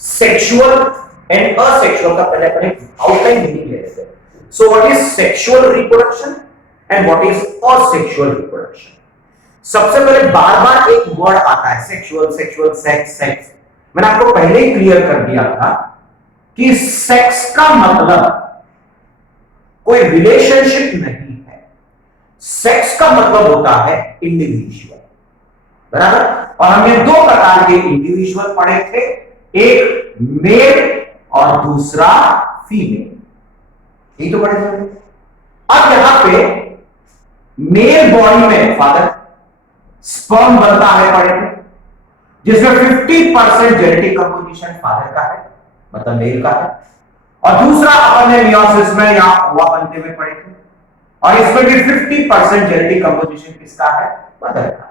Sexual and asexual का पहले अपने आउटलाइन मीनिंग ले लेते हैं. So what is sexual reproduction and what is asexual reproduction. सबसे पहले बार बार एक वर्ड आता है सेक्सुअल, सेक्सुअल, सेक्स, सेक्स. मैंने आपको पहले ही क्लियर कर दिया था कि सेक्स का मतलब कोई रिलेशनशिप नहीं है. सेक्स का मतलब होता है इंडिविजुअल. बराबर. और हमने दो प्रकार के इंडिविजुअल पढ़े थे, एक मेल और दूसरा फीमेल. यही तो पढ़े थे. अब यहां पे मेल बॉडी में फादर स्पर्म बनता है पढ़े थे, जिसमें 50% जेनेटिक कंपोजिशन फादर का है, मतलब मेल का है. और दूसरा अपन ने मियोसिस में या ओवा बनते हुए पढ़े थे, और इसमें भी 50% जेनेटिक कंपोजिशन किसका है, मदर का.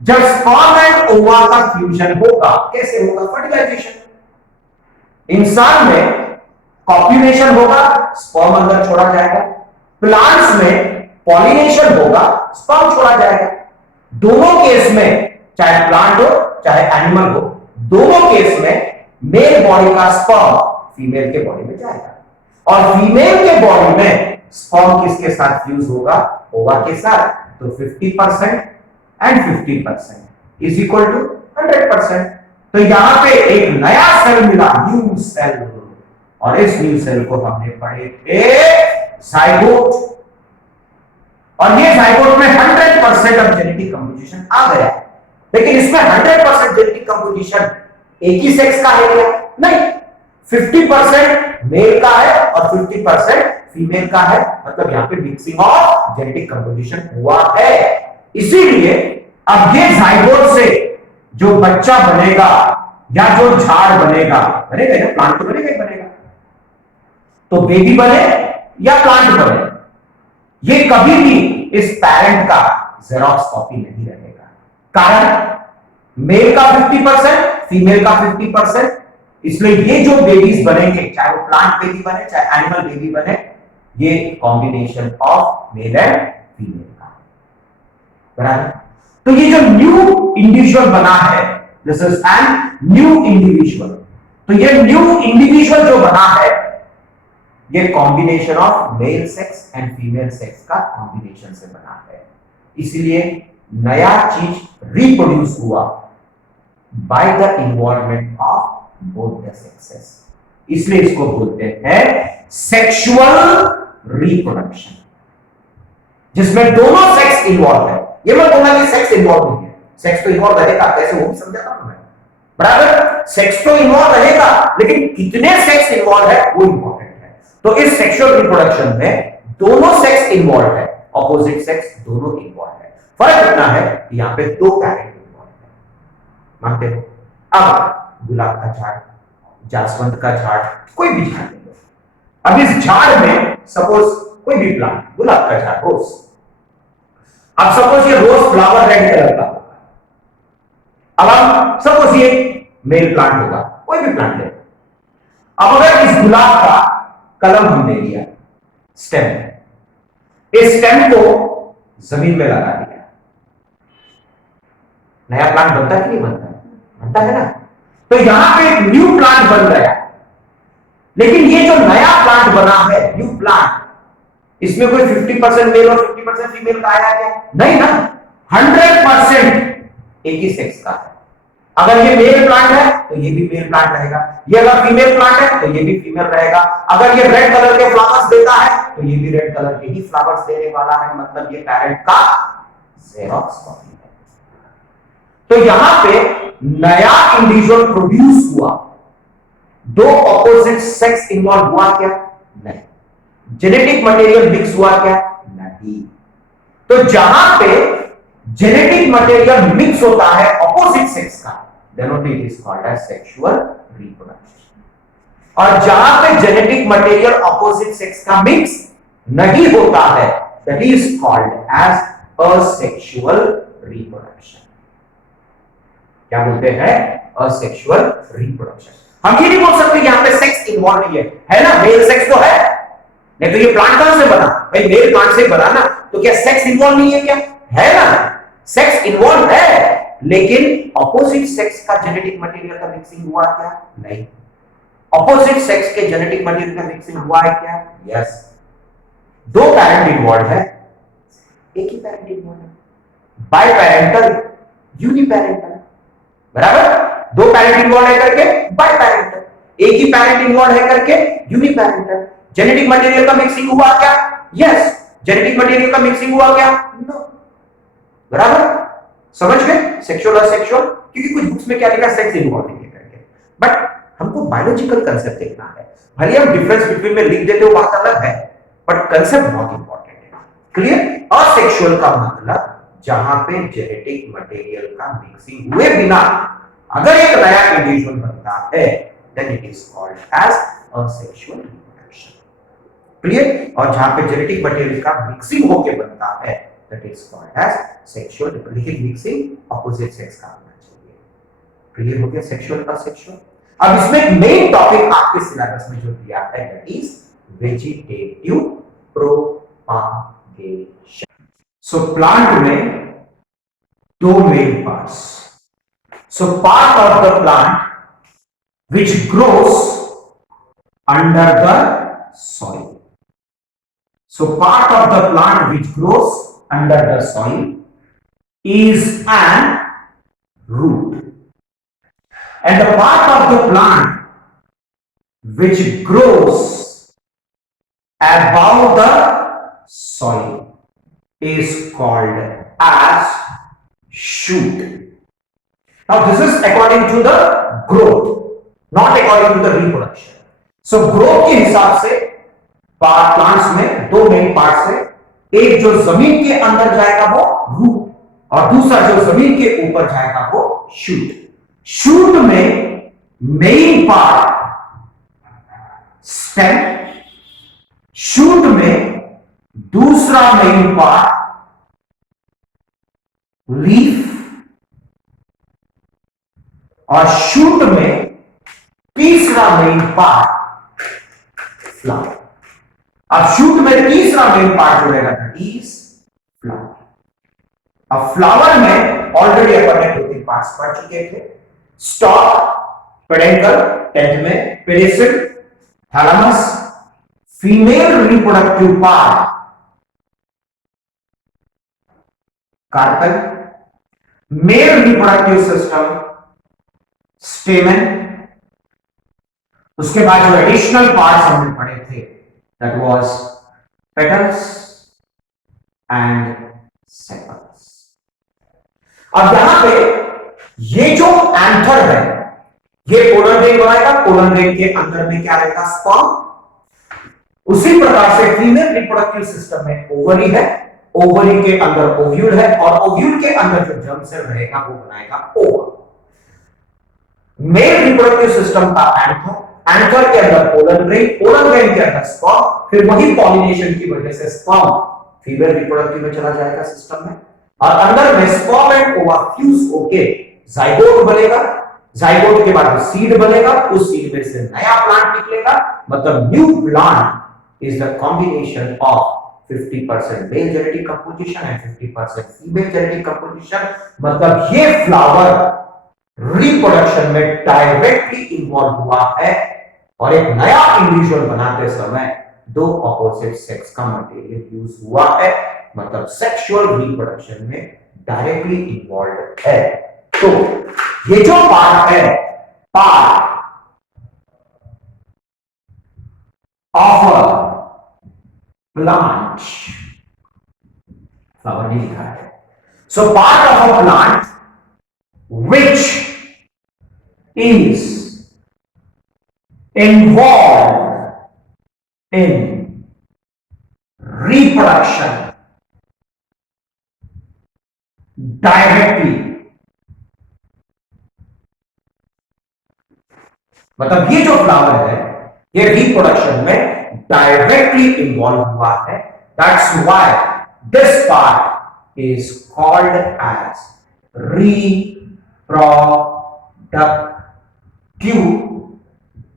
जब स्पर्म एंड ओवा का फ्यूजन होगा, कैसे होगा, फर्टिलाइजेशन. इंसान में कॉप्यूलेशन होगा, स्पर्म अंदर छोड़ा जाएगा. प्लांट्स में पॉलिनेशन होगा, स्पर्म छोड़ा जाएगा. दोनों केस में, चाहे प्लांट हो चाहे एनिमल हो, दोनों केस में मेल बॉडी का स्पर्म फीमेल के बॉडी में जाएगा, और फीमेल के बॉडी में स्पर्म किसके साथ फ्यूज होगा, ओवा के साथ. तो 50% एंड 50% इज इक्वल टू 100%. तो यहां पे एक नया सेल मिला, न्यू सेल, और इस न्यू सेल को हमने पढ़े थे जाइगोट. और ये जाइगोट में 100% ऑफ जेनेटिक कंपोजिशन आ गया. लेकिन इसमें 100% जेनेटिक कंपोजिशन एक ही सेक्स का है क्या, नहीं. 50% मेल का है और 50% फीमेल का है, मतलब यहां पे मिक्सिंग ऑफ जेनेटिक कंपोजिशन हुआ है. इसीलिए अब ये जाइगोट से जो बच्चा बनेगा या जो झाड़ बनेगा, बनेगा ना, प्लांट तो बनेगा ही बनेगा. तो बेबी बने या प्लांट बने, ये कभी भी इस पैरेंट का जेरॉक्स कॉपी नहीं रहेगा. कारण मेल का 50%, फीमेल का 50%. इसलिए ये जो बेबीज बनेंगे, चाहे वो प्लांट बेबी बने चाहे एनिमल बेबी बने, ये combination of male and female का. बराबर. तो ये जो न्यू इंडिविजुअल बना है, this is an new individual. तो ये न्यू इंडिविजुअल जो बना है, ये combination of male sex and female sex का कॉम्बिनेशन से बना है. इसलिए नया चीज रिप्रोड्यूस हुआ by the involvement of both the sexes. इसलिए इसको बोलते हैं सेक्सुअल रिप्रोडक्शन, जिसमें दोनों सेक्स इन्वॉल्व है. ये मैं बोला कि सेक्स इन्वॉल्व नहीं है, सेक्स तो इन्वॉल्व रहेगा, कैसे वो भी समझाता हूं मैं. बराबर. सेक्स तो इन्वॉल्व रहेगा, लेकिन कितने सेक्स इन्वॉल्व है वो इंपॉर्टेंट है. तो इस सेक्सुअल रिप्रोडक्शन में दोनों सेक्स इन्वॉल्व है, ऑपोजिट सेक्स दोनों इन्वॉल्व है. फर्क इतना है कि यहां पे दो पैरेंट इन्वॉल्व है. मानते हो. अब गुलाब का झाड़, जासवंत का झाड़, कोई भी झाड़ ले लो. अब इस झाड़ में सपोज कोई भी प्लांट, गुलाब का झाड़, रोज. अब सपोज ये रोज फ्लावर रेड कलर का होगा. अब हम सपोज ये मेल प्लांट होगा, कोई भी प्लांट ले. अब अगर इस गुलाब का कलम हमने लिया, स्टेम, इस स्टेम को जमीन में लगा दिया, नया प्लांट बनता कि नहीं बनता, बनता है ना. तो यहां पे एक न्यू प्लांट बन गया. लेकिन ये जो नया प्लांट बना है, न्यू प्लांट, इसमें कोई 50% मेल और 50% फीमेल का आया क्या, नहीं ना. 100% एक ही सेक्स का है. अगर ये मेल प्लांट है तो ये भी मेल प्लांट रहेगा, ये अगर फीमेल प्लांट है तो ये भी फीमेल रहेगा. अगर ये रेड कलर के फ्लावर्स देता है तो ये भी रेड कलर के ही फ्लावर्स देने वाला है, मतलब ये पैरेंट का जेरॉक्स कॉपी है. तो यहां पे नया इंडिविजुअल प्रोड्यूस हुआ, दो ऑपोजिट सेक्स इन्वॉल्व हुआ क्या, नहीं. जेनेटिक मटेरियल मिक्स हुआ क्या, नहीं. तो जहां पे जेनेटिक मटेरियल मिक्स होता है ऑपोजिट सेक्स का, then only it is called as sexual reproduction. और जहां पे जेनेटिक मटेरियल ऑपोजिट सेक्स का मिक्स नहीं होता है, that is called as asexual reproduction. क्या बोलते हैं, असेक्सुअल रिप्रोडक्शन. हम ये नहीं बोल सकते कि यहां पे सेक्स इन्वॉल्व नहीं है ना, मेल सेक्स तो है. नहीं तो ये प्लांट कहां से बना भाई, मेल प्लांट से बना ना. तो क्या सेक्स इन्वॉल्व नहीं है क्या, है ना. सेक्स इन्वॉल्व है, लेकिन ऑपोजिट सेक्स का जेनेटिक मटेरियल का मिक्सिंग हुआ क्या? नहीं। ऑपोजिट सेक्स के जेनेटिक मटेरियल का मिक्सिंग हुआ है क्या? यस। दो पैरेंट इन्वॉल्व है, एक ही पैरेंट इन्वॉल्व है, बाय पैरेंटल, यूनिपैरेंटल, बराबर। दो पैरेंट इन्वॉल्व है करके बाय पैरेंटल, एक ही पैरेंट इन्वॉल्व है करके यूनिपैरेंटल। जेनेटिक मटेरियल का मिक्सिंग हुआ क्या? यस। जेनेटिक मटेरियल का मिक्सिंग हुआ क्या? नो। बराबर, समझ गए? सेक्सुअल और सेक्सुअल, क्योंकि कुछ बुक्स में क्या लिखा है, सेक्स इन्वॉल्व है करके, बट हमको बायोलॉजिकल कंसेप्ट देखना है। भले हम डिफरेंस बिटवीन में लिख देते हो, बात अलग है, बट कंसेप्ट बहुत इंपॉर्टेंट है। क्लियर? असेक्सुअल का मतलब जहां पे जेनेटिक मटेरियल का मिक्सिंग हुए बिना अगर एक नया इंडिविजुअल बनता है, then it is called as asexual reproduction. Clear? और जहां पे जेनेटिक मटेरियल का मिक्सिंग होके बनता है, that is called as sexual reproduction. Mixing opposite sex का होना चाहिए। क्लियर हो गया सेक्सुअल का सेक्सुअल? अब इसमें मेन टॉपिक आपके सिलेबस में जो दिया है, that is vegetative propagation. So plant में दो main parts. So part of the plant which grows under the soil. So part of the plant which grows under the soil is an root, and the part of the plant which grows above the soil is called as shoot. Now this is according to the growth, not according to the reproduction. So growth के हिसाब से plants में दो main parts है, एक जो जमीन के अंदर जाएगा वो रूट, और दूसरा जो जमीन के ऊपर जाएगा वो शूट। शूट में मेन पार्ट स्टेम, शूट में दूसरा मेन पार्ट लीफ, और शूट में तीसरा मेन पार्ट फ्लावर। अब शूट में तीसरा मेन पार्ट जो रहेगा दैट इज फ्लावर। अब फ्लावर में ऑलरेडी अपन ने दो तीन पार्ट्स पढ़ चुके थे, स्टॉक, पेडेंकल, 10th में, pedicel, thalamus, female reproductive part carpel, male reproductive system stamen. उसके बाद जो एडिशनल पार्ट्स हमने पढ़े थे, that was petals and sepals. अब यहां पे ये जो एंथर है, ये पोलर ग्रेन बनाएगा, पोलर ग्रेन के अंदर में क्या रहेगा? स्पर्म। उसी प्रकार से फीमेल रिप्रोडक्टिव सिस्टम में ओवरी है, ओवरी के अंदर ओव्यूल है, और ओव्यूल के अंदर जो जर्म सेल रहेगा वो बनाएगा ओवम। मेल रिप्रोडक्टिव सिस्टम का एंथर, एंथर के अंदर पोलर ग्रेन, पोलर ग्रेन के अंदर स्पर्म, फिर वही पॉलिनेशन की वजह से स्पर्म फीमेल रिप्रोडक्टिव में चला जाएगा सिस्टम में, और अंदर में स्पर्म एंड ओवा फ्यूज होके जाइगोट बनेगा, जाइगोट के बाद सीड बनेगा, उस सीड में से नया प्लांट निकलेगा। मतलब new plant is the combination of 50% male genetic composition and 50% female genetic composition. मतलब ये फ्लावर रिप्रोडक्शन में डायरेक्टली इन्वॉल्व हुआ है, और एक नया इंडिविजुअल बनाते समय दो ऑपोजिट सेक्स का मटेरियल यूज हुआ है, मतलब सेक्सुअल रिप्रोडक्शन में डायरेक्टली इन्वॉल्व है। तो ये जो पार्ट है, part of a plant, flower नहीं लिखा है, so part of a plant which is involved in reproduction directly, मतलब ये जो फ्लावर है ये रिप्रोडक्शन में डायरेक्टली इन्वॉल्व हुआ है। That's why this part is called as reproductive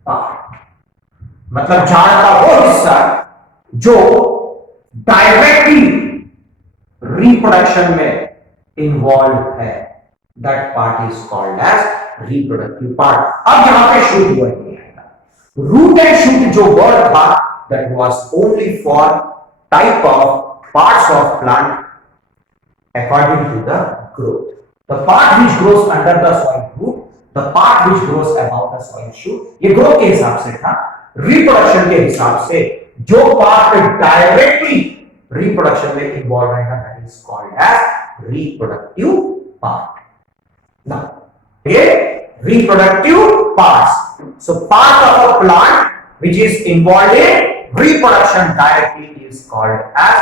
part. मतलब झाड़ का वो हिस्सा जो डायरेक्टली रिप्रोडक्शन में इन्वॉल्व है, that part is called as reproductive part. अब यहां पे शूट वर्ड नहीं आएगा। रूट एंड शूट जो वर्ड था that was only for type of parts of plant according to the growth. The part which grows under the soil root, the part which grows above the soil shoot, ये growth के हिसाब से था। Reproduction के हिसाब से जो part directly reproduction में इन्वॉल्व रहेगा that is called as reproductive part. Now ये reproductive parts. So part of a plant which is involved in reproduction directly is called as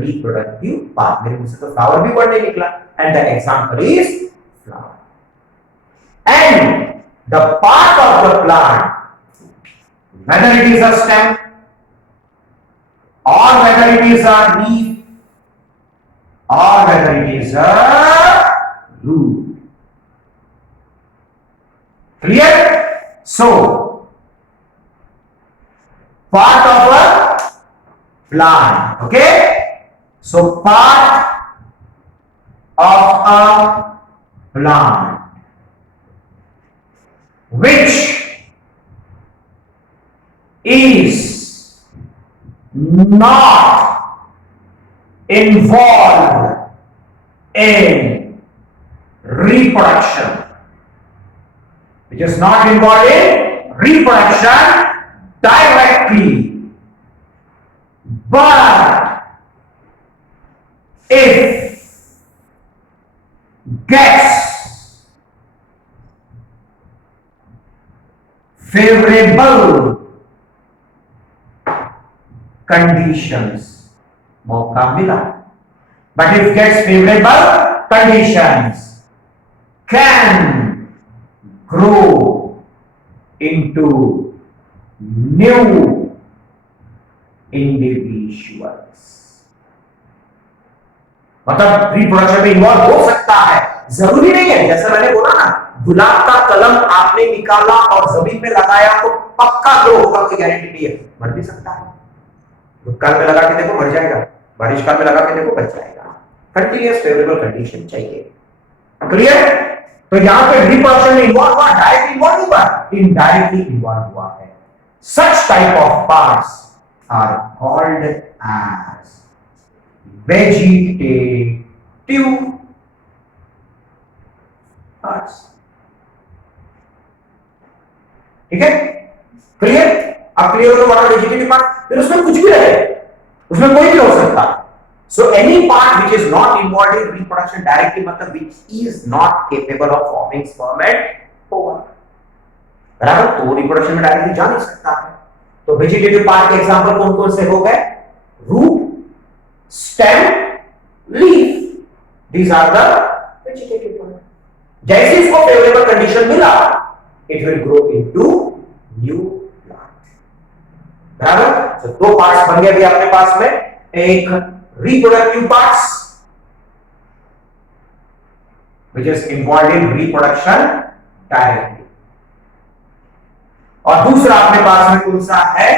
reproductive part। मेरे मुंह से तो फ्लावर भी वर्ड नहीं निकला and the example is flower। and the part of the plant whether it is a stem or whether it is a leaf or whether it is a root, clear? So part of a plant, okay? So part of a plant which is not involved in reproduction, which is not involved in reproduction directly, but if gets favorable conditions, मौका मिला, but if gets favorable conditions can grow into new individuals। मतलब reproduction में involve हो सकता है, जरूरी नहीं है। जैसे मैंने बोला ना, गुलाब का कलम आपने निकाला और जमीन में लगाया तो पक्का ग्रो होगा, कोई गारंटी नहीं है, मर भी सकता है। धूप काल में लगा के देखो मर जाएगा, बारिश काल में लगा के देखो बच जाएगा। कंटीन्यूअस फेवरेबल कंडीशन चाहिए, क्लियर? तो यहां पे रिप्रोडक्शन में इन्वॉल्व हुआ, डायरेक्टली इन्वॉल्व हुआ, इनडायरेक्टली इन्वॉल्व हुआ है। Such type of parts are called as vegetative parts। ठीक है, क्लियर? अब क्लियर हो गया वेजिटेटिव पार्ट। फिर उसमें कुछ भी रहे, उसमें कोई भी हो सकता है। So any part which is not involved in reproduction directly, मतलब which is not capable of forming sperm and ovum, बराबर? तो रिप्रोडक्शन में डायरेक्टली जा नहीं सकता है। तो वेजिटेटिव पार्ट के एग्जांपल कौन कौन से हो गए? Root, stem, leaf, these are the vegetative part. जैसे इसको फेवरेबल कंडीशन मिला, it will grow into new plant, बराबर? तो दो पार्ट्स बन गए अभी अपने पास में, एक reproductive parts which is involved in reproduction directly, और दूसरा अपने पास में कौन सा है?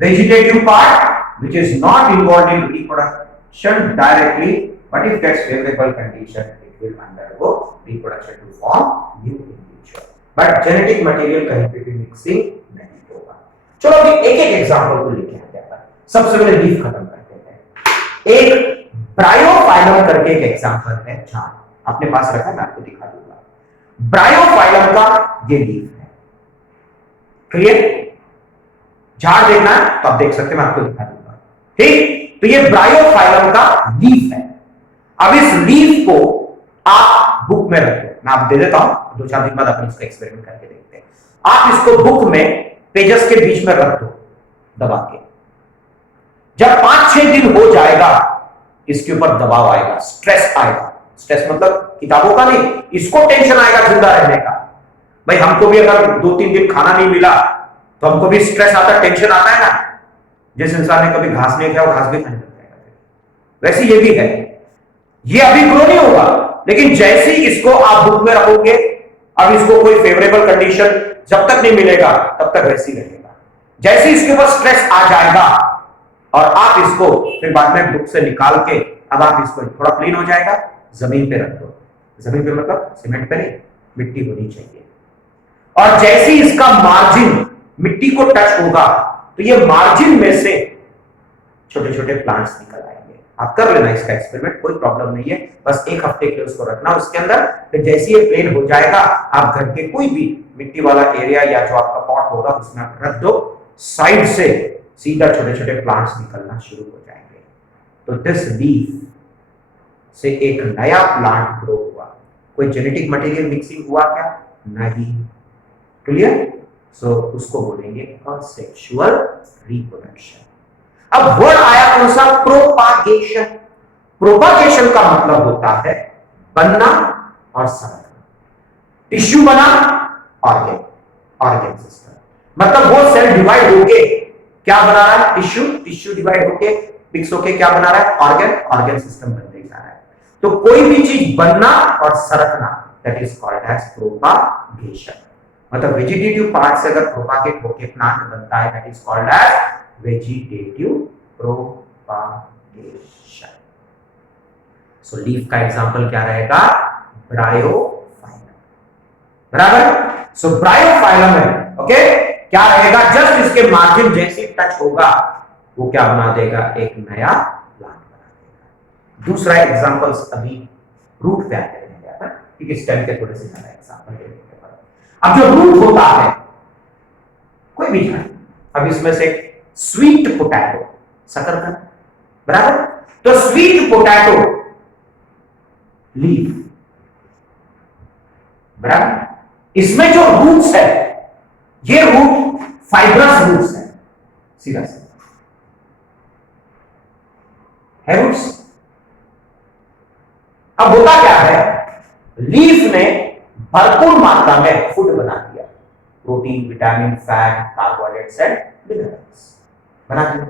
Vegetative part which is not involved in reproduction directly, but if gets favorable condition it will undergo reproduction to form new individual, but genetic material कहीं पे भी मिक्सिंग नहीं होगा। चलो अभी एक एक एग्जांपल को लेके आ जाता है। सबसे पहले लीफ खत्म करते हैं। एक ब्रायोफाइलम करके एक एग्जांपल है, झाड़ अपने पास रखा, मैं आपको दिखा दूंगा। ब्रायोफाइलम का ये लीफ है, क्लियर? झाड़ देखना है तो आप देख सकते हैं, मैं आपको दिखा दूंगा। ठीक, तो ये ब्रायोफाइलम का लीफ है। अब इस लीफ को आप बुक में रखो, मैं आप दे देता हूं, 2-4 दिन बाद अपन इसका एक्सपेरिमेंट करके देखते हैं। आप इसको बुक में पेजेस के बीच में रख दो दबा के। जब 5-6 दिन हो जाएगा, इसके ऊपर दबाव आएगा, स्ट्रेस आएगा। स्ट्रेस मतलब किताबों का नहीं, इसको टेंशन आएगा जिंदा रहने का। भाई हमको भी अगर 2-3 दिन खाना नहीं मिला तो हमको भी स्ट्रेस आता है, टेंशन आता है ना। जिस इंसान ने कभी घास नहीं खाया वो घास भी खाने लग जाएगा। वैसे ये भी है, ये अभी ग्रो नहीं होगा, लेकिन जैसे ही इसको आप बुक में रखोगे, अब इसको कोई फेवरेबल कंडीशन जब तक नहीं मिलेगा तब तक वैसे ही रहेगा। जैसे ही इसके ऊपर स्ट्रेस आ जाएगा और आप इसको फिर बाद में बुक से निकाल के, अब आप इसको थोड़ा क्लीन हो जाएगा, जमीन पे रख दो। जमीन पे मतलब सीमेंट पे नहीं, मिट्टी होनी चाहिए। और जैसे ही इसका मार्जिन मिट्टी को टच होगा तो ये मार्जिन में से छोटे छोटे प्लांट्स निकल आएंगे। आप कर लेना इसका एक्सपेरिमेंट, कोई प्रॉब्लम नहीं है, बस एक हफ्ते के लिए उसको रखना उसके अंदर। फिर जैसे ये प्लेन हो जाएगा आप घर के कोई भी मिट्टी वाला एरिया या जो आपका पॉट होगा उसमें आप रख दो, साइड से सीधा छोटे छोटे प्लांट्स निकलना शुरू हो जाएंगे। तो दिस लीफ से एक नया प्लांट ग्रो हुआ। कोई जेनेटिक मटेरियल मिक्सिंग हुआ क्या? नहीं। क्लियर? सो उसको बोलेंगे असेक्सुअल रिप्रोडक्शन। अब वर्ड आया कौन सा? प्रोपागेशन। प्रोपागेशन का मतलब होता है बनना और संकरण। टिश्यू बना, ऑर्गेन सिस्टम, मतलब वो सेल डिवाइड होके क्या बना रहा है? टिश्यू। टिश्यू डिवाइड होके मिक्स होके क्या बना रहा है? ऑर्गेन सिस्टम बनने जा रहा है। तो कोई भी चीज बनना और सरकना, that is called as propagation. मतलब वेजिटेटिव पार्ट से अगर प्रोपागेट होके प्लांट बनता है, that is called as vegetative propagation. So leaf का एग्जांपल क्या रहेगा? ब्रायोफाइलम। बराबर? सो ब्रायोफाइलम है, ओके, क्या रहेगा? जस्ट इसके मार्जिन जैसे टच होगा वो क्या बना देगा? एक नया प्लांट बना देगा। दूसरा एग्जांपल अभी रूट पे आते हैं, क्योंकि स्टेम के थोड़े से ज्यादा एग्जांपल लेंगे। अब जो रूट होता है कोई भी झाड़, अब इसमें से स्वीट पोटैटो, शकरकंद, बराबर? तो स्वीट पोटैटो लीफ, बराबर? इसमें जो रूट्स है ये रूट फाइब्रस रूट्स है, सीधा सीधा है रूट्स। अब होता क्या है? लीफ ने भरपूर मात्रा में फूड बना दिया, protein, vitamin, fat, carbohydrates and minerals बना दिया।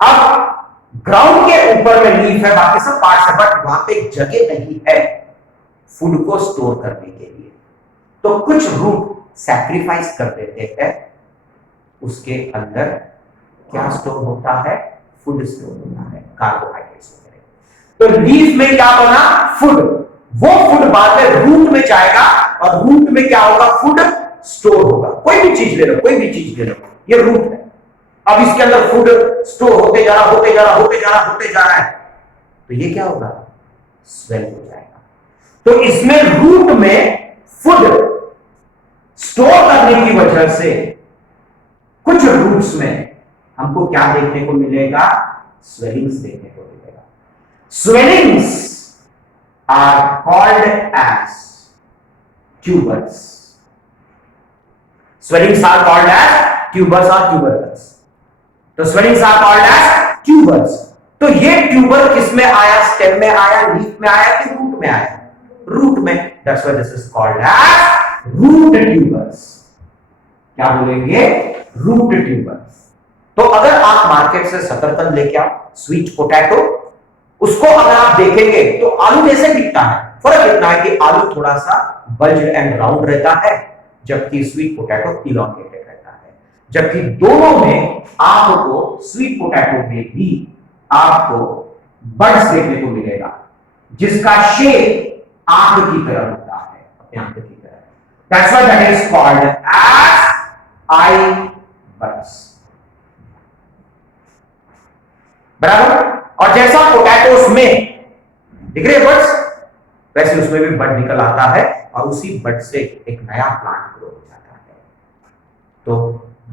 अब ग्राउंड के ऊपर में लीफ है, बाकी सब पार्ट्स है, बट वहां पे जगह नहीं है फूड को स्टोर करने के लिए। तो कुछ रूट सैक्रिफाइस कर देते हैं, उसके अंदर क्या स्टोर होता है? फूड स्टोर होता है, कार्बोहाइड्रेट्स वगैरह। तो लीफ में क्या बना? फूड। वो फूड बाद में रूट में जाएगा और रूट में क्या होगा? फूड स्टोर होगा। कोई भी चीज ले लो, कोई भी चीज ले लो, ये रूट है। अब इसके अंदर फूड स्टोर होते जा रहा, होते जा रहा, होते जा रहा, होते जा रहा है, तो ये क्या होगा? स्वेल हो जाएगा। तो इसमें रूट में फूड स्टोर करने की वजह से कुछ रूट्स में हमको क्या देखने को मिलेगा? स्वेलिंग्स देखने को मिलेगा। Swellings are called as tubers. Swellings are called as tubers और ट्यूबरकल्स। तो swellings are called as tubers. तो ये ट्यूबर किस में आया? स्टेम में आया, लीफ में आया कि रूट में आया? रूट में। That's why this is called as root tubers. क्या बोलेंगे? Root tubers. तो अगर आप मार्केट से शकरकंद लेके आओ, स्वीट पोटैटो, उसको अगर आप देखेंगे तो आलू जैसे दिखता है। फर्क इतना है कि आलू थोड़ा सा बल्ज्ड एंड राउंड रहता है, जबकि स्वीट पोटैटो इलॉन्गेटेड रहता है। जबकि दोनों में आपको, स्वीट पोटैटो में भी आपको बड्स देखने को मिलेगा, जिसका शेप आंख की तरह होता है, अपने आंख की तरह। That's why that is called as eye buds. बराबर? और जैसा पोटैटोस में दिख रहे बड्स, वैसे उसमें भी बड निकल आता है और उसी बड से एक नया प्लांट ग्रो हो जाता है। तो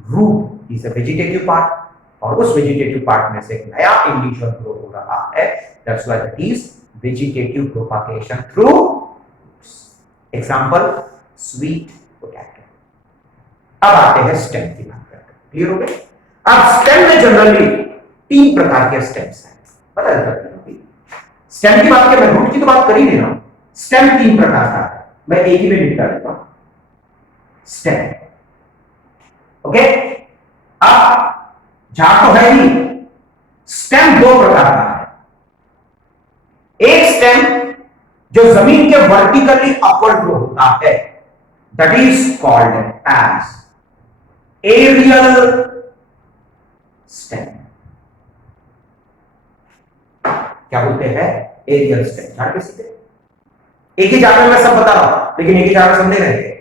root is a vegetative part, और उस वेजिटेटिव पार्ट में से एक नया इंडिविजुअल ग्रो हो रहा है। That's why that is vegetative propagation through example sweet potato. अब आते हैं स्टेम की बात करते हैं। क्लियर हो गए? अब स्टेम में जनरली 3 प्रकार के स्टेम्स हैं। बता देता हूं, स्टेम की बात मैं रूट की तो बात कर ही नहीं रहा हूं। स्टेम 3 प्रकार का है, मैं एक ही में निपटा देता हूं। Stem, okay? अब झाड़ तो है ही, स्टेम 2 प्रकार का है। एक स्टेम जो जमीन के वर्टिकली अपवर्ड ग्रो होता है, that is called as aerial stem. क्या बोलते हैं? Aerial stem. झाड़ पे सीधे एक ही चार्ट में मैं सब बता रहा हूं, लेकिन एक ही चार्ट में समझे रहेंगे।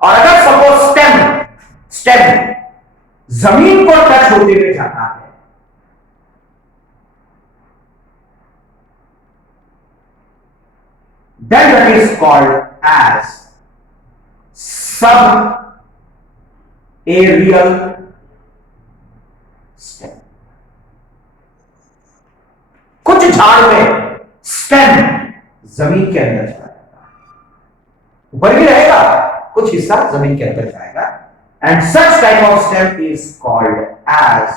और अगर सपोज स्टेम जमीन को टच होते हुए जाता है, then that is called as sub-aerial stem। कुछ झाड़ में स्टेम जमीन के अंदर चला जाता है, ऊपर भी रहेगा, कुछ हिस्सा जमीन के अंदर जाएगा, and such type of stem is called as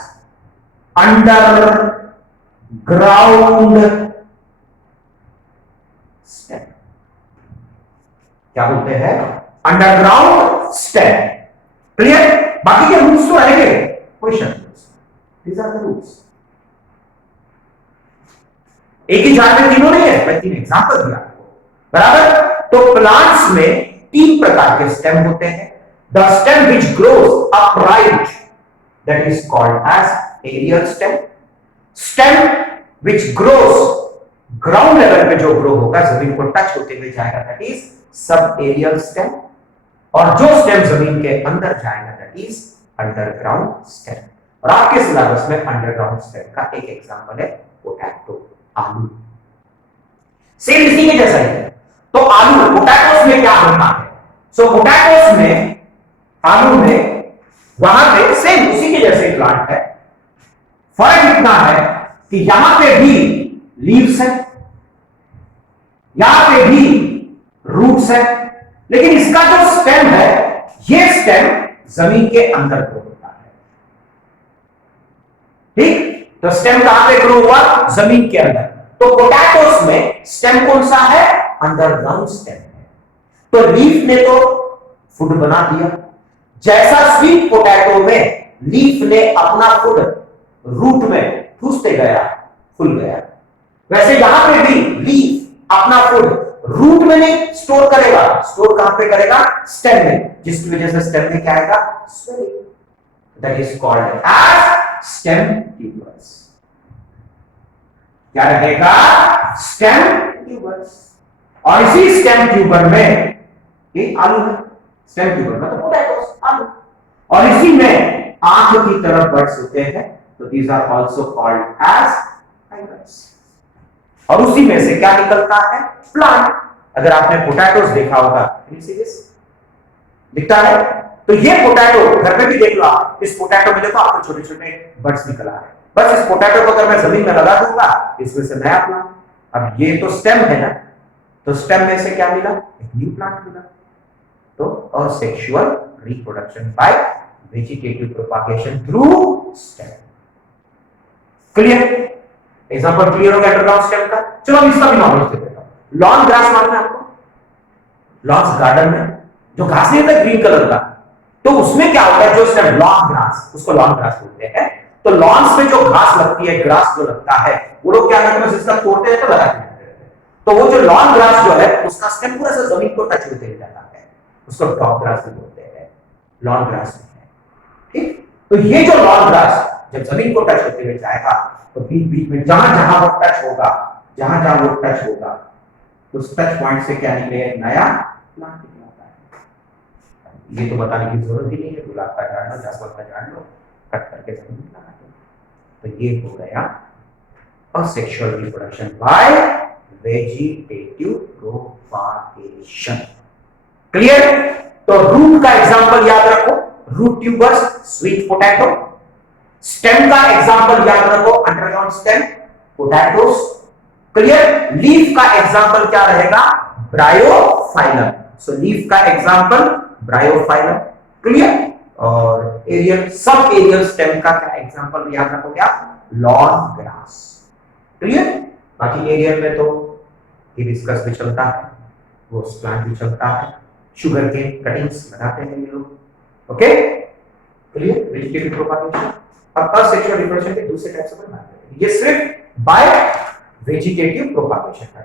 underground stem. क्या बोलते हैं? Underground stem. क्लियर? बाकी के रूल्स तो रहेंगे, question these are the rules. एक ही झाड़ में तीनों नहीं है, मैं 3 एग्जांपल दिया आपको, बराबर। तो प्लांट्स में 3 प्रकार के स्टेम होते हैं। The stem which grows upright, that is called as aerial stem. Stem which grows ground level पे जो ग्रो होगा, जमीन को टच होते हुए जाएगा, that is sub aerial stem. और जो स्टेम जमीन के अंदर जाएगा, दैट इज अंडरग्राउंड स्टेम। और आपके सिलेबस में अंडरग्राउंड स्टेम का एक एग्जांपल है पोटैटो, आलू। सेम इसी के जैसा ही है। तो आलू, पोटैटोस में क्या होता है? सो पोटैटोस में, आलू में, वहां पे सेम उसी के जैसे प्लांट है। फर्क इतना है कि यहां पे भी लीव्स है, यहां पे भी रूट्स है, लेकिन इसका जो स्टेम है, ये स्टेम जमीन के अंदर ग्रो होता है। ठीक? तो स्टेम कहां पे ग्रो हुआ? जमीन के अंदर। तो पोटैटोस में स्टेम कौन सा है? अंडरग्राउंड स्टेम है। तो लीफ ने तो फूड बना दिया, जैसा स्वीट पोटैटो में लीफ ने अपना फूड रूट में ठूसते गया, खुल गया, वैसे यहां पे भी लीफ अपना फूड रूट में नहीं स्टोर करेगा, स्टोर कहां पे करेगा? स्टेम में, जिसकी वजह से स्टेम में क्या आएगा? Swelling. That is called as stem tubers. क्या रहेगा? Stem tubers. और इसी स्टेम ट्यूबर में ये आलू है, स्टेम ट्यूबर में तो पोटैटोस, आलू। और इसी में आंख की तरफ बर्ड्स होते हैं, तो these are also called as fibres. और उसी में से क्या निकलता है? प्लांट। अगर आपने पोटैटोस देखा होगा, दिखता है, तो ये पोटैटो घर में भी देख लो आप, इस पोटैटो में देखो आपको छोटे छोटे बर्ड्स निकल आ रहे हैं। बस इस पोटैटो को अगर मैं जमीन में लगा दूंगा, इसमें से नया प्लांट। अब ये तो स्टेम है ना, तो स्टेम में से क्या मिला? एक न्यू प्लांट मिला। तो asexual reproduction by vegetative propagation through stem. Clear? Example clear हो गया अंडरग्राउंड स्टेम का? चलो इसका भी नॉलेज दे देता हूं। लॉन ग्रास मालूम है आपको? लॉन्स गार्डन में जो घास नहीं होता ग्रीन कलर का, तो उसमें क्या होता है? जो स्टेम लॉन ग्रास, उसको लॉन ग्रास बोलते हैं। तो लॉन्स में जो घास लगती है, ग्रास जो लगता है, वो लोग क्या करते हैं? इसका तोड़ते हैं तो लगा देते हैं। तो वो जो लॉन ग्रास जो है, उसका स्टेम पूरा सा जमीन को टच होते हुए जाता है, उसको टॉप ग्रास भी बोलते हैं, लॉन ग्रास है। ठीक? तो ये जो लॉन ग्रास जब जमीन को टच होते हुए जाएगा, तो बीच बीच में जहां जहां वो टच होगा, जहां जहां वो टच होगा, तो उस टच पॉइंट से क्या निकलेगा? नया प्लांट निकलता है। ये तो बताने की जरूरत ही नहीं है, गुलाब का झाड़ लो, जासवंत का झाड़ लो, कट करके जमीन में लगा दो। तो ये हो गया asexual reproduction by vegetative propagation. Clear? तो रूट का एग्जांपल याद रखो, root tubers, sweet potato. Stem का एग्जांपल याद रखो, underground stem, potatoes. Clear? Leaf का एग्जांपल क्या रहेगा? ब्रायोफाइलम। सो लीफ का एग्जांपल ब्रायोफाइलम। क्लियर? और एरियल, सब एरियल स्टेम का क्या एग्जांपल याद रखोगे आप? Lawn grass. क्लियर? बाकी एरियल में तो हिबिस्कस भी चलता है, रोज प्लांट भी चलता है, शुगर के कटिंग्स लगाते हैं ये लोग। ओके? क्लियर? Vegetative propagation. अब असेक्सुअल रिप्रोडक्शन के दूसरे टाइप से बात करेंगे। ये सिर्फ बाय वेजिटेटिव प्रोपागेशन का